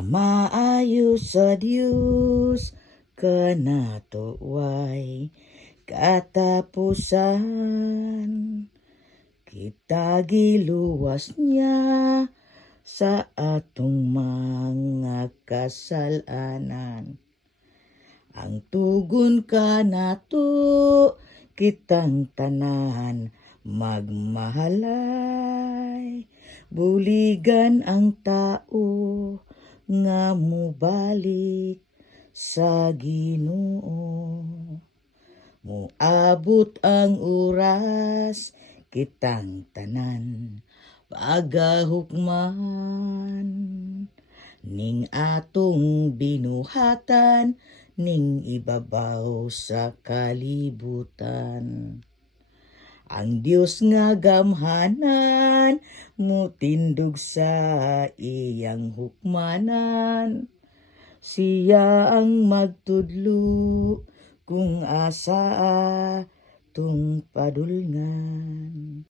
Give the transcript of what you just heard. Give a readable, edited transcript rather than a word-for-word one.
Maayo sa Dios kanato way katapusan. Kita giluwas niya sa atong mga kasalanan. Ang tugon kanato kitang tanan magmahalay. Buligan ang tao nga mubalik sa Ginoo. Moabot ang oras kitang tanan pagahukman. Ning atong binuhatan ning ibabaw sa kalibutan. Ang Dios nga gamhanan mutindog sa iyang hukmanan. Siya ang magtudlo kung asa atong padulngan.